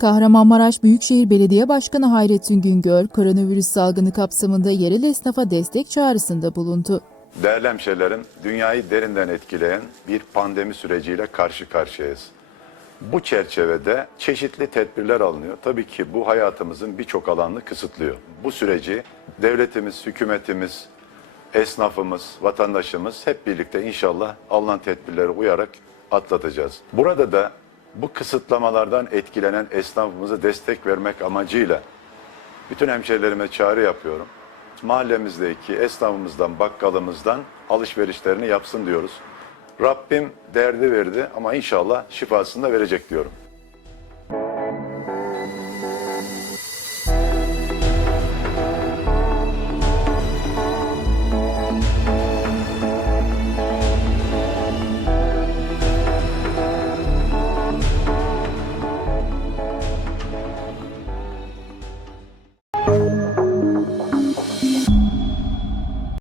Kahramanmaraş Büyükşehir Belediye Başkanı Hayrettin Güngör, koronavirüs salgını kapsamında yerel esnafa destek çağrısında bulundu. Değerli hemşehrilerim, dünyayı derinden etkileyen bir pandemi süreciyle karşı karşıyayız. Bu çerçevede çeşitli tedbirler alınıyor. Tabii ki bu hayatımızın birçok alanını kısıtlıyor. Bu süreci devletimiz, hükümetimiz, esnafımız, vatandaşımız hep birlikte inşallah alınan tedbirlere uyarak atlatacağız. Burada da bu kısıtlamalardan etkilenen esnafımıza destek vermek amacıyla bütün hemşehrilerime çağrı yapıyorum. Mahallemizdeki esnafımızdan, bakkalımızdan alışverişlerini yapsın diyoruz. Rabbim derdi verdi ama inşallah şifasını da verecek diyorum.